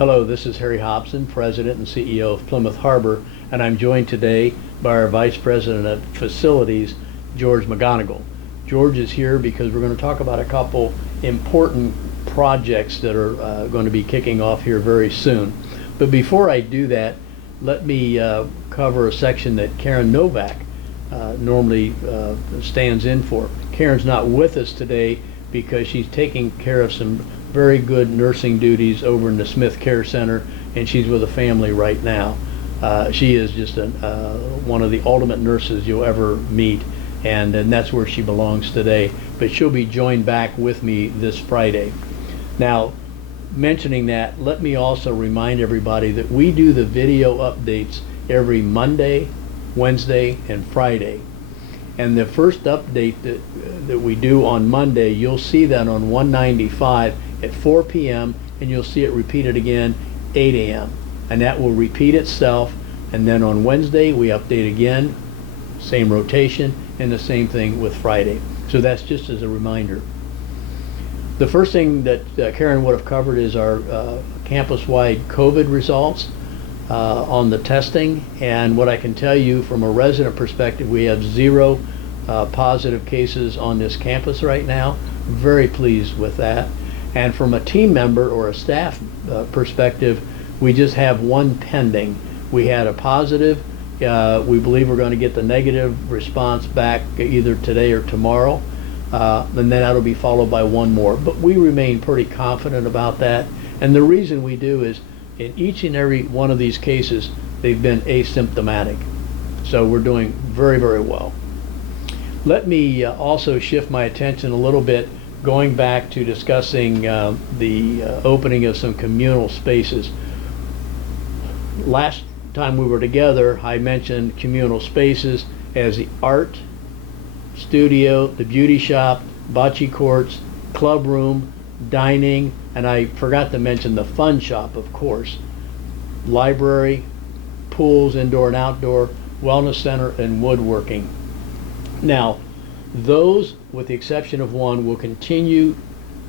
Hello, this is Harry Hobson, President and CEO of Plymouth Harbor, and I'm joined today by our Vice President of Facilities, George McGonigal. George is here because we're going to talk about a couple important projects that are going to be kicking off here very soon. But before I do that, let me cover a section that Karen Novak normally stands in for. Karen's not with us today because she's taking care of some very good nursing duties over in the Smith Care Center, and she's with a family right now. She is just one of the ultimate nurses you'll ever meet, and that's where she belongs today. But she'll be joined back with me this Friday. Now, mentioning that, let me also remind everybody that we do the video updates every Monday, Wednesday, and Friday. And the first update that we do on Monday, you'll see that on 195 at 4 p.m. and you'll see it repeated again 8 a.m. and that will repeat itself. And then on Wednesday we update again, same rotation, and the same thing with Friday. So that's just as a reminder. The first thing that Karen would have covered is our campus-wide COVID results on the testing. And what I can tell you from a resident perspective, we have 0 positive cases on this campus right now. Very pleased with that. And from a team member or a staff perspective, we just have 1 pending. We had a positive. We believe we're going to get the negative response back either today or tomorrow. And then that'll be followed by 1 more. But we remain pretty confident about that. And the reason we do is in each and every one of these cases, they've been asymptomatic. So we're doing very, very well. Let me also shift my attention a little bit, going back to discussing the opening of some communal spaces. Last time we were together, I mentioned communal spaces as the art studio, the beauty shop, bocce courts, club room, dining, and I forgot to mention the fun shop, of course, library, pools, indoor and outdoor, wellness center, and woodworking. Now, those, with the exception of 1, will continue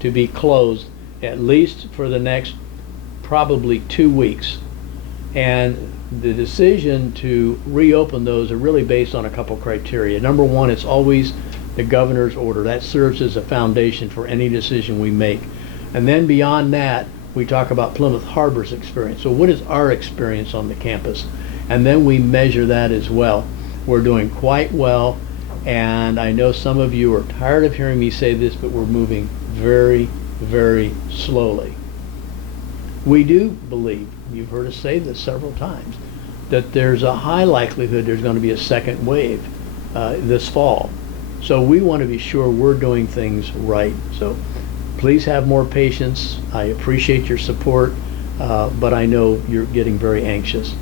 to be closed at least for the next probably 2 weeks. And the decision to reopen those are really based on a couple criteria. Number 1, it's always the governor's order. That serves as a foundation for any decision we make. And then beyond that, we talk about Plymouth Harbor's experience. So what is our experience on the campus? And then we measure that as well. We're doing quite well. And I know some of you are tired of hearing me say this, but we're moving very, very slowly. We do believe, you've heard us say this several times, that there's a high likelihood there's going to be a second wave this fall. So we want to be sure we're doing things right. So please have more patience. I appreciate your support, but I know you're getting very anxious.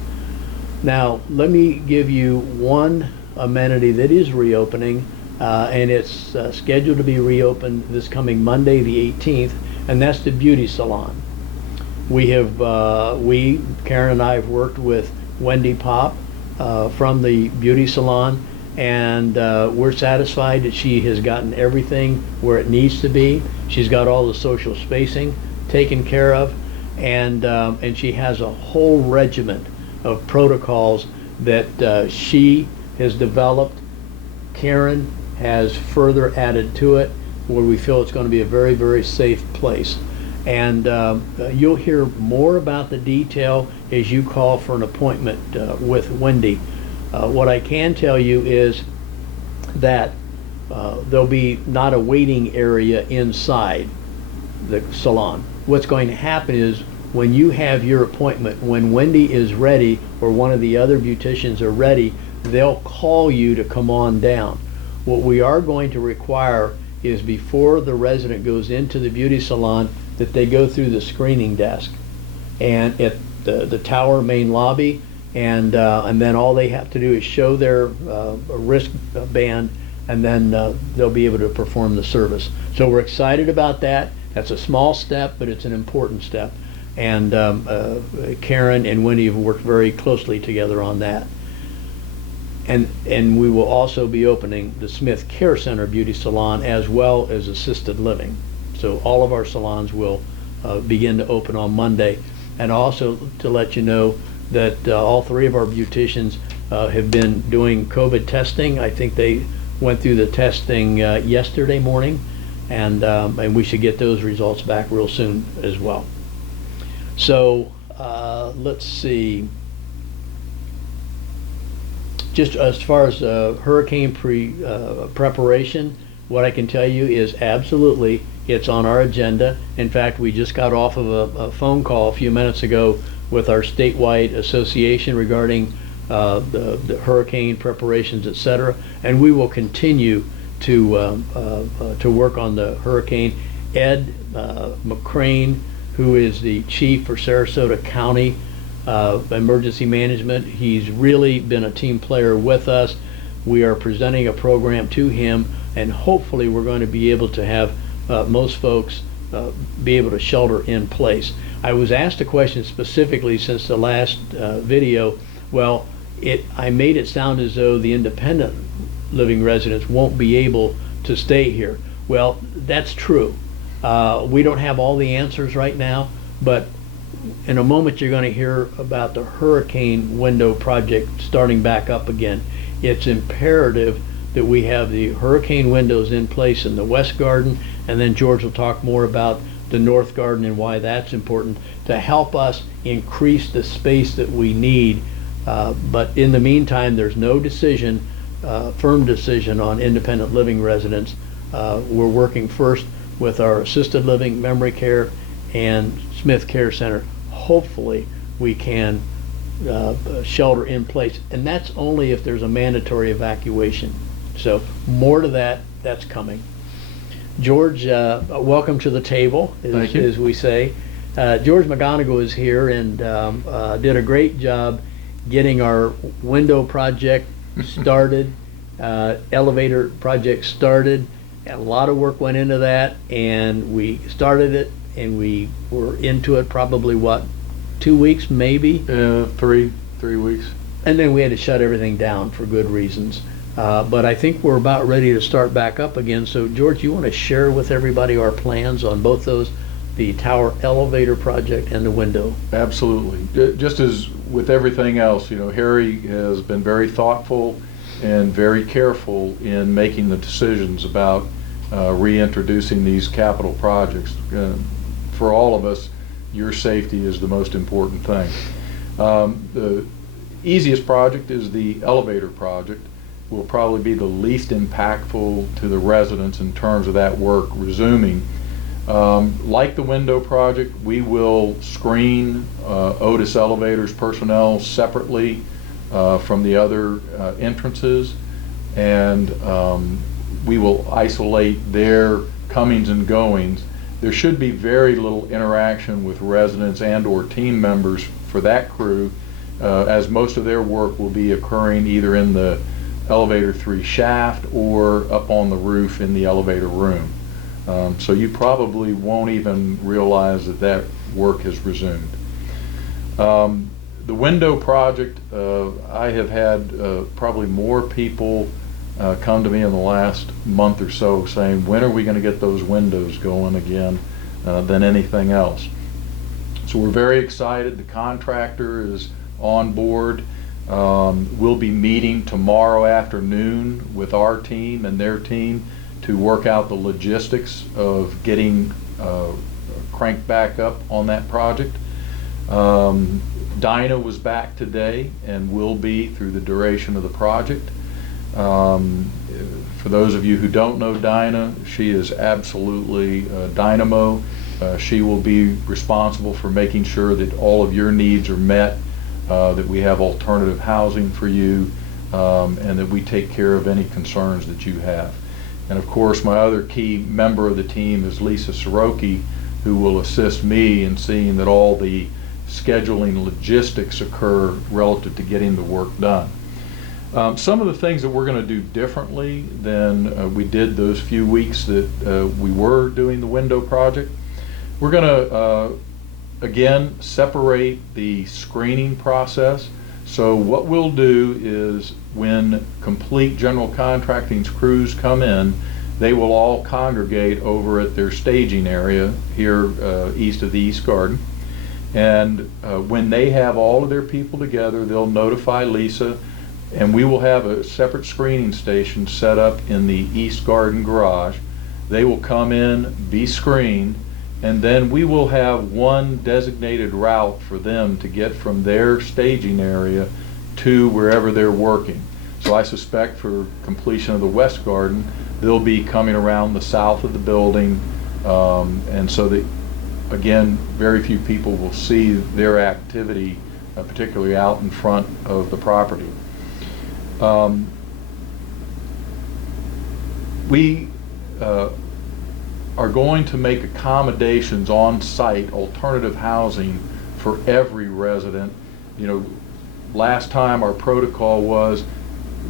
Now, let me give you one amenity that is reopening, and it's scheduled to be reopened this coming Monday the 18th, and that's the beauty salon. Karen and I have worked with Wendy Pop from the beauty salon, and we're satisfied that she has gotten everything where it needs to be. She's got all the social spacing taken care of, and she has a whole regiment of protocols that she has developed. Karen has further added to it, where we feel it's going to be a very, very safe place. And you'll hear more about the detail as you call for an appointment with Wendy. What I can tell you is that there'll be not a waiting area inside the salon. What's going to happen is when you have your appointment, when Wendy is ready or one of the other beauticians are ready, they'll call you to come on down. What we are going to require is before the resident goes into the beauty salon that they go through the screening desk and at the tower main lobby, and then all they have to do is show their wristband, and then they'll be able to perform the service. So we're excited about that. That's a small step, but it's an important step. And Karen and Wendy have worked very closely together on that. And we will also be opening the Smith Care Center Beauty Salon as well as assisted living. So all of our salons will begin to open on Monday. and also to let you know that all three of our beauticians have been doing COVID testing. I think they went through the testing yesterday morning, and we should get those results back real soon as well. So let's see. Just as far as hurricane preparation, what I can tell you is absolutely it's on our agenda. In fact, we just got off of a phone call a few minutes ago with our statewide association regarding the hurricane preparations, etc. And we will continue to work on the hurricane. Ed McCrane, who is the chief for Sarasota County Emergency Management, he's really been a team player with us. We are presenting a program to him, and hopefully we're going to be able to have most folks be able to shelter in place. I was asked a question specifically since the last video. Well, I made it sound as though the independent living residents won't be able to stay here. Well, that's true. We don't have all the answers right now, but in a moment you're going to hear about the hurricane window project starting back up again. It's imperative that we have the hurricane windows in place in the West Garden, and then George will talk more about the North Garden and why that's important to help us increase the space that we need. But in the meantime, there's no decision, firm decision on independent living residents. We're working first with our assisted living, memory care, and Smith Care Center. Hopefully we can shelter in place, and that's only if there's a mandatory evacuation. So more to that, that's coming. George, welcome to the table, as we say. George McGonigal is here and did a great job getting our window project started, elevator project started. A lot of work went into that, and we started it, and we were into it probably, what, 2 weeks maybe? 3 weeks. And then we had to shut everything down for good reasons. But I think we're about ready to start back up again. So George, you want to share with everybody our plans on both those, the tower elevator project and the window? Absolutely. Just as with everything else, Harry has been very thoughtful and very careful in making the decisions about reintroducing these capital projects. For all of us, your safety is the most important thing. The easiest project is the elevator project. Will probably be the least impactful to the residents in terms of that work resuming. Like the window project, we will screen Otis Elevators personnel separately from the other entrances, and we will isolate their comings and goings. There should be very little interaction with residents and or team members for that crew, as most of their work will be occurring either in the elevator 3 shaft or up on the roof in the elevator room. So you probably won't even realize that work has resumed. The window project, I have had probably more people come to me in the last month or so saying, when are we going to get those windows going again, than anything else. So we're very excited. The contractor is on board. We'll be meeting tomorrow afternoon with our team and their team to work out the logistics of getting cranked back up on that project. Dinah was back today and will be through the duration of the project. For those of you who don't know Dinah, she is absolutely dynamo. She will be responsible for making sure that all of your needs are met, that we have alternative housing for you, and that we take care of any concerns that you have. And of course, my other key member of the team is Lisa Soroki, who will assist me in seeing that all the scheduling logistics occur relative to getting the work done. Some of the things that we're going to do differently than we did those few weeks that we were doing the window project. We're going to again separate the screening process. So what we'll do is when complete general contracting's crews come in, they will all congregate over at their staging area here east of the East Garden. And when they have all of their people together, they'll notify Lisa, and we will have a separate screening station set up in the East Garden garage. They will come in, be screened, and then we will have one designated route for them to get from their staging area to wherever they're working. So I suspect for completion of the West Garden, they'll be coming around the south of the building, and so that, again, very few people will see their activity, particularly out in front of the property. We are going to make accommodations on site, alternative housing for every resident. Last time our protocol was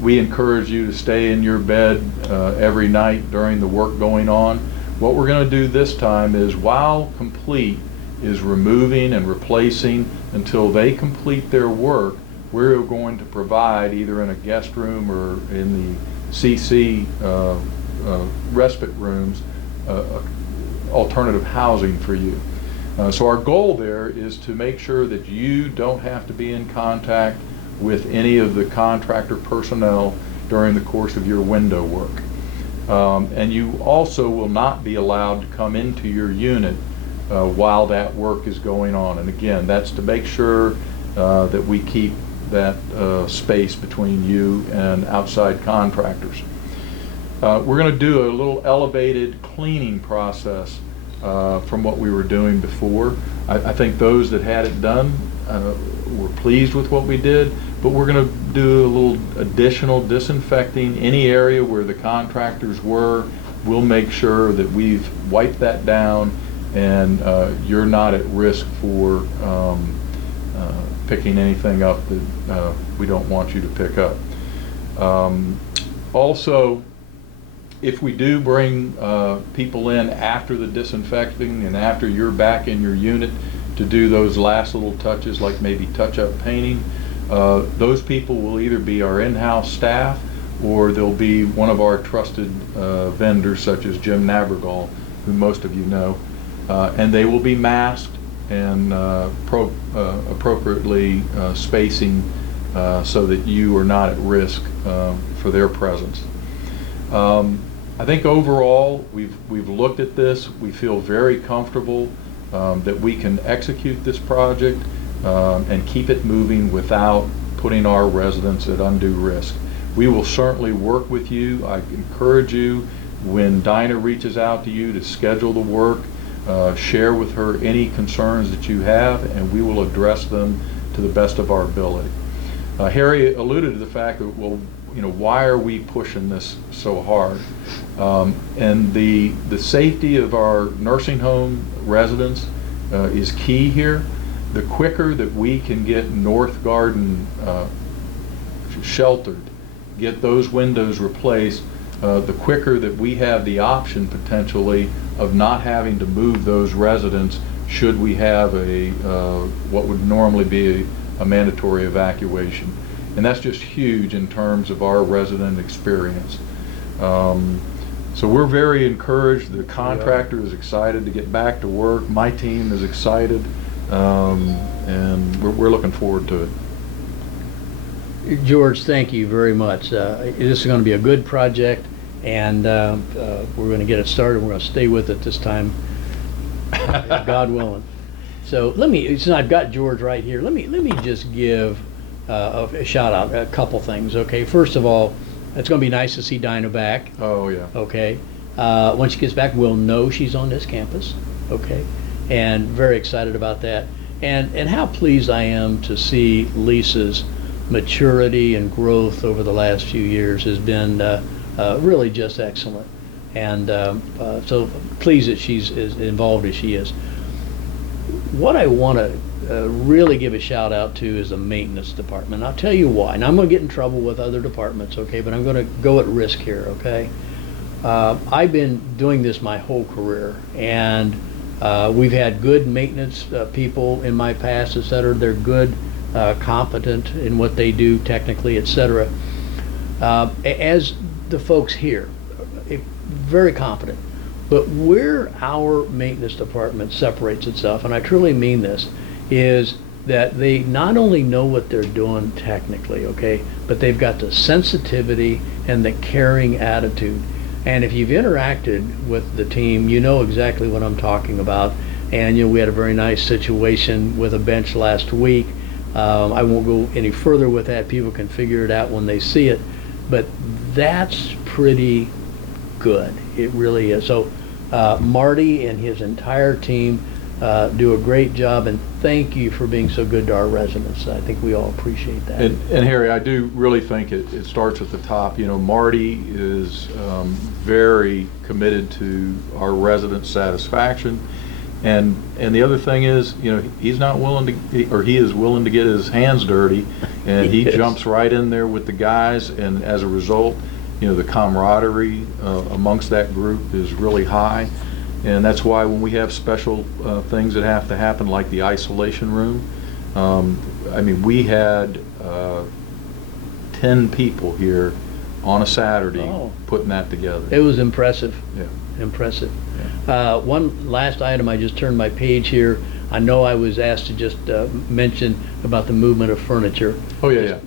we encourage you to stay in your bed every night during the work going on. What we're going to do this time is, while complete is removing and replacing until they complete their work, we're going to provide, either in a guest room or in the CC respite rooms, alternative housing for you. So our goal there is to make sure that you don't have to be in contact with any of the contractor personnel during the course of your window work. And you also will not be allowed to come into your unit while that work is going on. And again, that's to make sure that we keep that space between you and outside contractors. We're going to do a little elevated cleaning process from what we were doing before. I think those that had it done were pleased with what we did, but we're going to do a little additional disinfecting. Any area where the contractors were, we'll make sure that we've wiped that down, and you're not at risk for picking anything up that we don't want you to pick up. Also, if we do bring people in after the disinfecting and after you're back in your unit to do those last little touches, like maybe touch-up painting, those people will either be our in-house staff, or they'll be one of our trusted vendors, such as Jim Nabergall, who most of you know, and they will be masked and appropriately spacing so that you are not at risk for their presence. I think overall we've looked at this. We feel very comfortable that we can execute this project and keep it moving without putting our residents at undue risk. We will certainly work with you. I encourage you, when Dinah reaches out to you to schedule the work, share with her any concerns that you have, and we will address them to the best of our ability. Harry alluded to the fact that, well, why are we pushing this so hard? And the safety of our nursing home residents is key here. The quicker that we can get North Garden sheltered, get those windows replaced, the quicker that we have the option potentially of not having to move those residents should we have a what would normally be a mandatory evacuation. And that's just huge in terms of our resident experience. So we're very encouraged. The contractor is excited to get back to work. My team is excited, and we're looking forward to it. George, thank you very much. This is going to be a good project, and we're going to get it started. We're going to stay with it this time, God willing. So since I've got George right here, let me just give a shout out, a couple things. Okay, first of all, it's going to be nice to see Dinah back. Oh yeah. Okay, when she gets back, we'll know she's on this campus. Okay, and very excited about that. And how pleased I am to see Lisa's maturity and growth over the last few years has been really just excellent. And so pleased that she's as involved as she is. What I want to really give a shout out to is the maintenance department. I'll tell you why. Now I'm going to get in trouble with other departments, okay, but I'm going to go at risk here, okay? I've been doing this my whole career, and we've had good maintenance people in my past, etc. They're good, competent in what they do technically, etc. As the folks here, very competent. But where our maintenance department separates itself, and I truly mean this, is that they not only know what they're doing technically, okay, but they've got the sensitivity and the caring attitude. And if you've interacted with the team, you know exactly what I'm talking about. And we had a very nice situation with a bench last week. I won't go any further with that. People can figure it out when they see it. But that's pretty good. It really is. So Marty and his entire team do a great job, and thank you for being so good to our residents. I think we all appreciate that. And Harry, I do really think it starts at the top. Marty is very committed to our residents' satisfaction. And the other thing is, he's not willing to, or he is willing to get his hands dirty, and he jumps right in there with the guys. And as a result, the camaraderie amongst that group is really high. And that's why when we have special things that have to happen, like the isolation room, we had 10 people here on a Saturday putting that together. It was impressive. Yeah. Impressive. One last item, I just turned my page here. I know I was asked to just mention about the movement of furniture. Oh, yeah.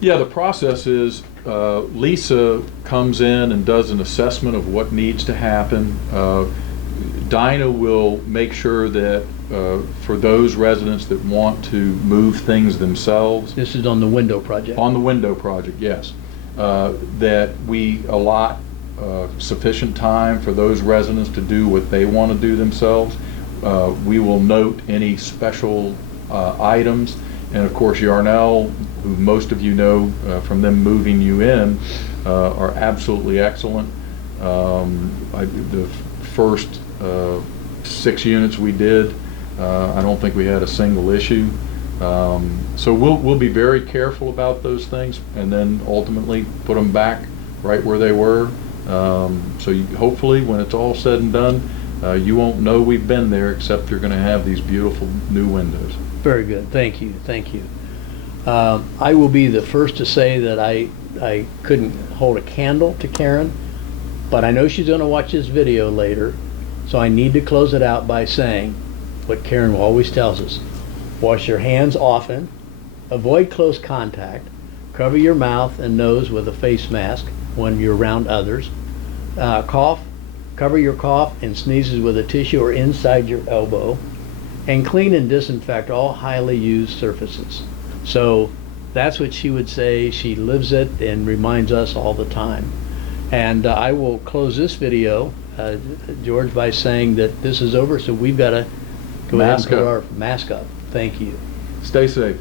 Yeah, the process is Lisa comes in and does an assessment of what needs to happen. Dinah will make sure that for those residents that want to move things themselves. This is on the window project. On the window project, yes. That we allot sufficient time for those residents to do what they want to do themselves. We will note any special items, and of course Yarnell, who most of you know from them moving you in, are absolutely excellent. The first 6 units we did, I don't think we had a single issue. So we'll be very careful about those things, and then ultimately put them back right where they were. Hopefully when it's all said and done, you won't know we've been there, except you're going to have these beautiful new windows. Very good. Thank you. Thank you. I will be the first to say that I couldn't hold a candle to Karen, but I know she's going to watch this video later, so I need to close it out by saying what Karen always tells us: wash your hands often, avoid close contact, cover your mouth and nose with a face mask when you're around others, cough, cover your cough and sneezes with a tissue or inside your elbow, and clean and disinfect all highly used surfaces. So that's what she would say. She lives it and reminds us all the time. And I will close this video, George, by saying that this is over, so we've got to go ahead and put our mask up. Thank you. Stay safe.